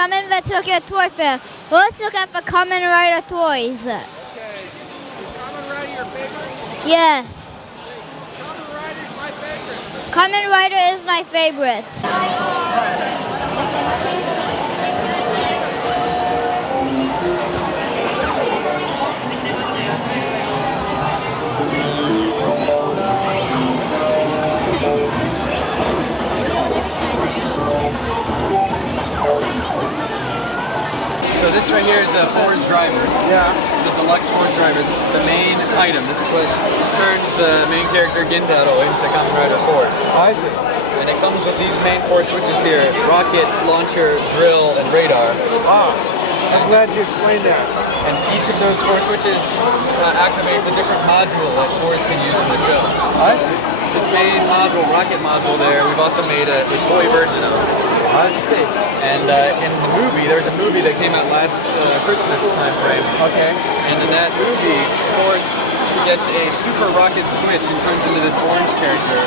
I'm in the Tokyo Toy Fair. Let's look at the Kamen Rider toys. Okay. Is Kamen Rider your favorite? Yes. Kamen Rider is my favorite. Kamen Rider is my favorite. So this right here is the Fourze driver. Yeah. This is the Deluxe Fourze driver. This is the main item. This is what turns the main character Gintaro into Kamen Rider Fourze. I see. And it comes with these main four switches here: rocket, launcher, drill, and radar. Wow. I'm glad you explained that. And each of those four switches activates a different module that Fourze can use in the show. I see. This main module, rocket module there, we've also made a toy version of. I see. And in the movie, there's a movie that came out last Christmas time frame. Okay. And in that movie, Fourze gets a super rocket switch and turns into this orange character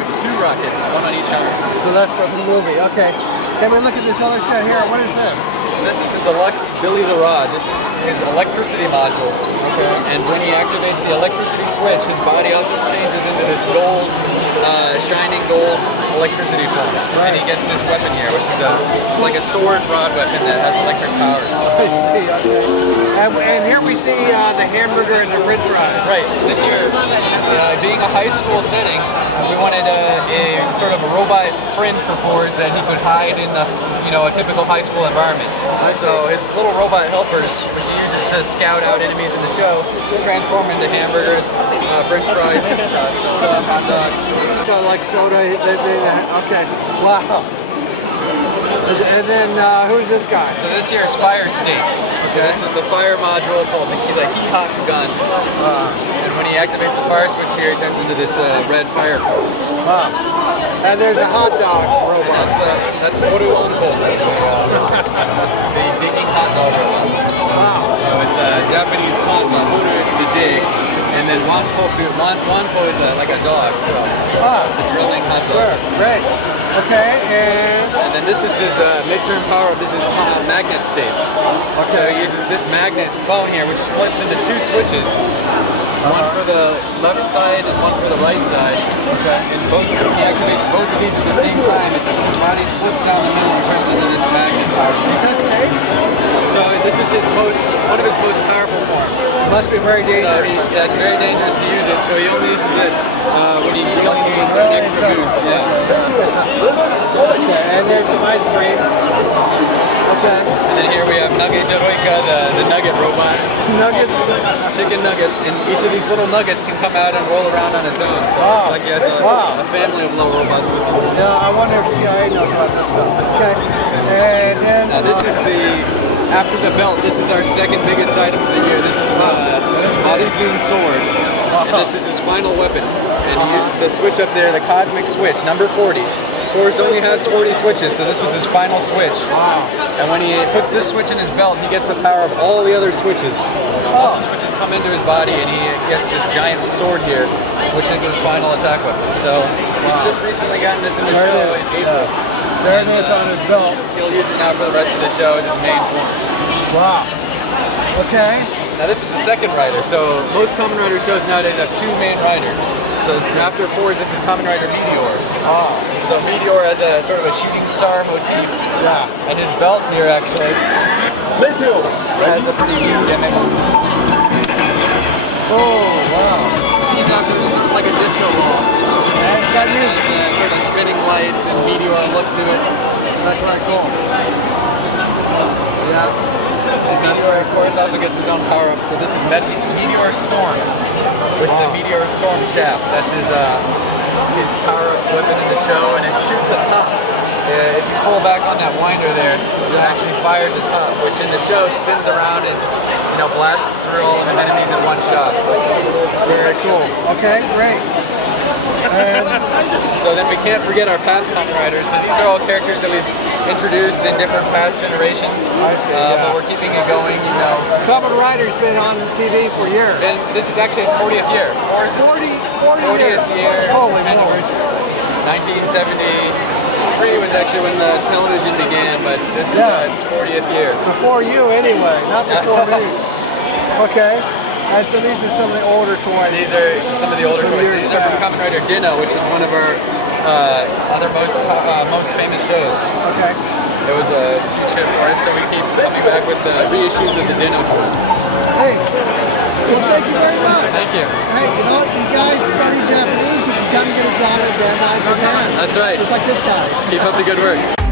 with two rockets, one on each arm. So that's from the movie. Okay. Can we look at this other set here? What is this? So this is the Deluxe Billy the Rod. This is his electricity module. Okay. And when he activates the electricity switch, his body also changes into this gold, shining gold electricity form. Right. And he gets this weapon here, which is it's like a sword rod weapon that has electric powers. I see. Okay. And here we see the hamburger and the French fries. Right. This year, being a high school setting, we wanted a sort of a robot friend for Fourze that he could hide in a typical high school environment. So his little robot helpers, which he uses to scout out enemies in the show, transform into hamburgers, French fries, soda, hot dogs. So like soda. Okay. Wow. And then who's this guy? So this here is Fire State. So this is the fire module called the He-Hawk gun. And when he activates the fire switch here, he turns into this red fire cone. Wow. And there's a hot dog robot. That's Oru Onko, the digging hot dog robot. Wow. So it's a Japanese kanba. Oru is to dig, and then Wanko is like a dog. So the drilling hot dog. Sure. Great. Okay. And then this is his midterm power up. This is magnet states. Okay. So he uses this magnet phone here, which splits into two switches. One for the left side and one for the right side. Okay. And he activates both of these at the same time. His body splits down the middle and turns into this magnet power. Is that safe? So this is one of his most powerful forms. It must be very dangerous. So it's very dangerous to use it. So he only uses it when he only needs an extra boost. Yeah. Okay. And there's some ice cream. Okay. And then here we have Nugget Jaroika, the nugget robot. Nuggets. Chicken nuggets, and each of these little nuggets can come out and roll around on its own. So it's like he has a family of little robots with him. Yeah, I wonder if CIA knows about this stuff. Okay. And then Now this is after the belt, this is our second biggest item of the year. This is Bodyzoom sword. And this is his final weapon. And he uses the switch up there, the cosmic switch, number 40. Fourze only has 40 switches, so this was his final switch. Wow. And when he puts this switch in his belt, he gets the power of all the other switches. All the switches come into his body, and he gets this giant sword here, which is his final attack weapon. So he's just recently gotten this in the show in April. There it is on his belt. He'll use it now for the rest of the show as his main form. Wow. Okay. Now this is the second rider. So most Kamen Rider shows nowadays have two main riders. So after Fourze, this is Kamen Rider Meteor. Oh. So Meteor has a sort of a shooting star motif. Yeah. And his belt here actually has a pretty new gimmick. Oh, wow. He's after this is like a disco ball. And it's got music. Sort of spinning lights and Meteor look to it. That's right, cool. Yeah. And Meteor, of course, also gets his own power-up. So this is Meteor Storm with the Meteor Storm shaft. That's his power-up weapon in the show, and it shoots a top. If you pull back on that winder there, it actually fires a top, which in the show spins around and blasts through all of his enemies in one shot. Very cool. Okay, great. And so then we can't forget our past Kamen Riders. So these are all characters that we've introduced in different past generations. I see, But we're keeping it going, Kamen Rider's been on TV for years. And this is actually its 40th year. 40th years. year Holy anniversary. 1974 1993 was actually when the television began, but this is its 40th year. Before you, anyway, not before me. Okay. So these are some of the older toys. These are some of the older toys. These are from Kamen Rider Dino, which was one of our other most famous shows. Okay. It was a huge hit for us, so we keep coming back with the reissues of the Dino toys. Hey, well, thank you very much. Thank you. Hey, you know, you guys study Japanese, you can come get a job at Bandai Japan. That's right. Just like this guy. Keep up the good work.